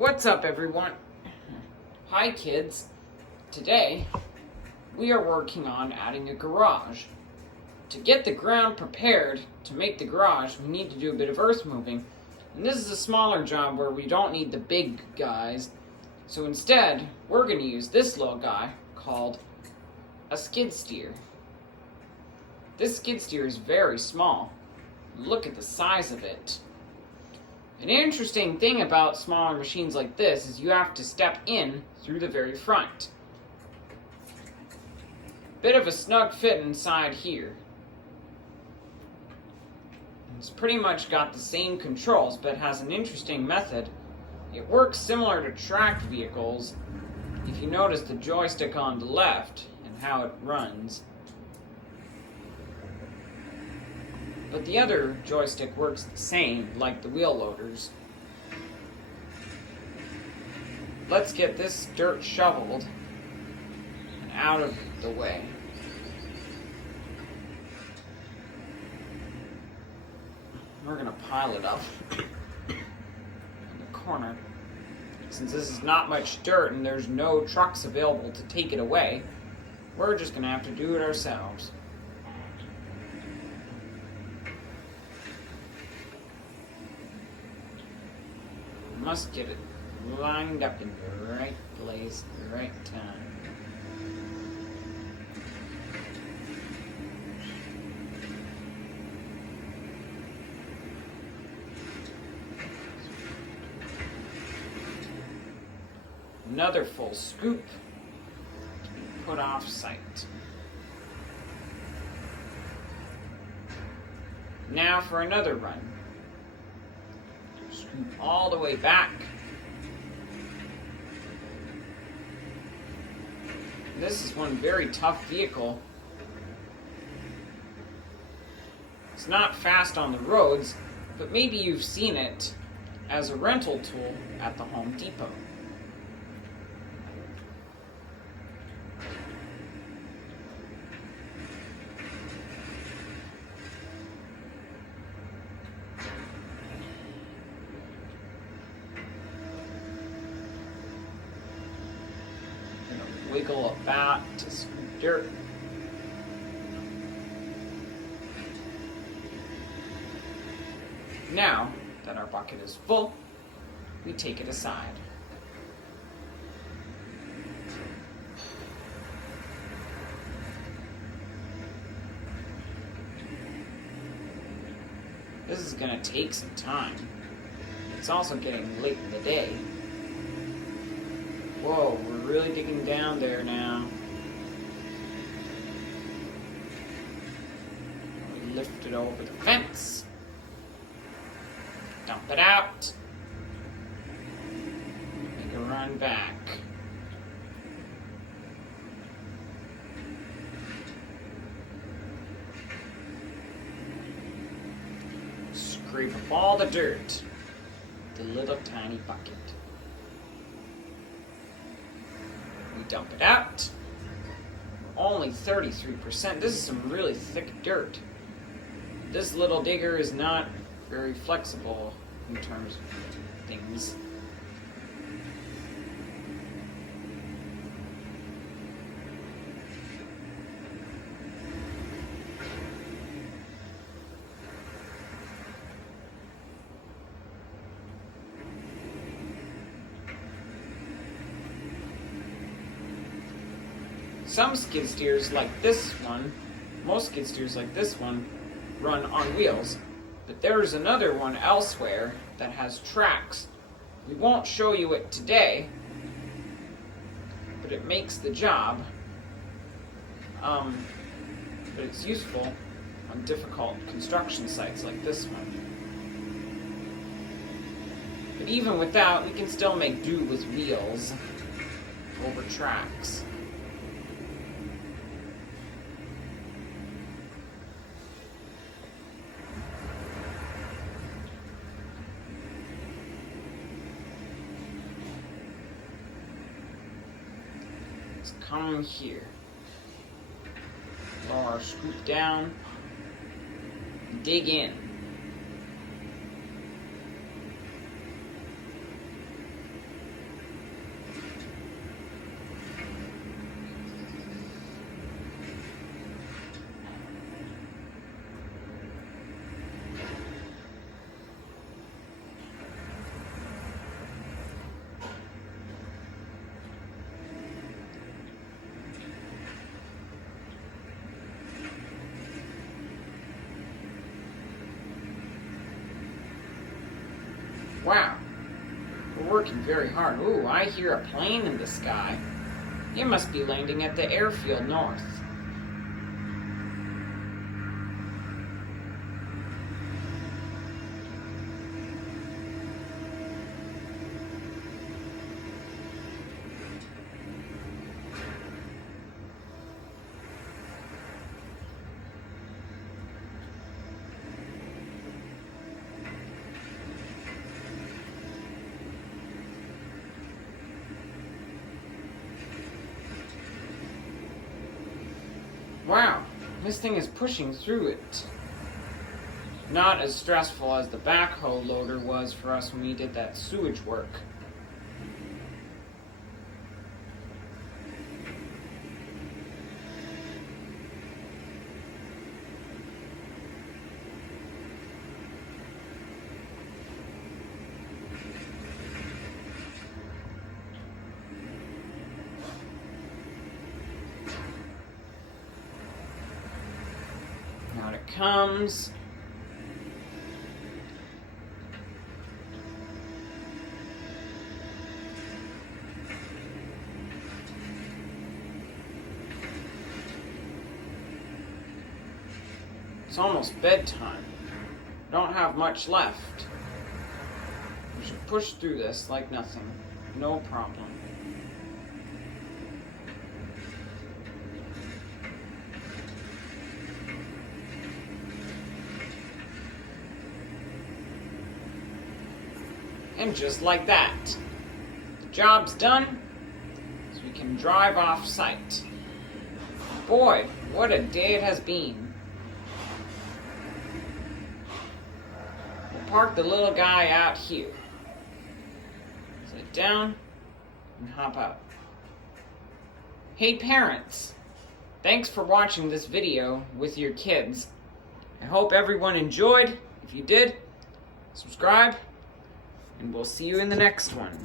What's up, everyone? Hi, kids. Today, we are working on adding a garage. To get the ground prepared to make the garage, we need to do a bit of earth moving. And this is a smaller job where we don't need the big guys. So instead, we're going to use this little guy called a skid steer. This skid steer is very small. Look at the size of it. An interesting thing about smaller machines like this is you have to step in through the very front. Bit of a snug fit inside here. It's pretty much got the same controls, but has an interesting method. It works similar to tracked vehicles. If you notice the joystick on the left and how it runs. But the other joystick works the same, like the wheel loaders. Let's get this dirt shoveled and out of the way. We're going to pile it up in the corner. Since this is not much dirt and there's no trucks available to take it away, we're just going to have to do it ourselves. Must get it lined up in the right place at the right time. Another full scoop to be put off site. Now for another run. Scoop all the way back. This is one very tough vehicle. It's not fast on the roads, but maybe you've seen it as a rental tool at the Home Depot. Wiggle about to scoop dirt. Now that our bucket is full, we take it aside. This is going to take some time. It's also getting late in the day. Whoa, we're really digging down there now. We lift it over the fence. Dump it out. Make a run back. Scrape up all the dirt. The little tiny bucket. Dump it out. Only 33%. This is some really thick dirt. This little digger is not very flexible in terms of things. Some skid steers like this one, most skid steers like this one, run on wheels. But there's another one elsewhere that has tracks. We won't show you it today, but it makes the job. But it's useful on difficult construction sites like this one. But even without, we can still make do with wheels over tracks. Come here. Or scoop down. Dig in. Wow, we're working very hard. Ooh, I hear a plane in the sky. It must be landing at the airfield north. Wow, this thing is pushing through it. Not as stressful as the backhoe loader was for us when we did that sewage work. Out it comes. It's almost bedtime. Don't have much left. We should push through this like nothing. No problem. And just like that, the job's done, so we can drive off site. Boy, what a day it has been. We'll park the little guy out here. Sit down and hop out. Hey parents, thanks for watching this video with your kids. I hope everyone enjoyed. If you did, subscribe. And we'll see you in the next one.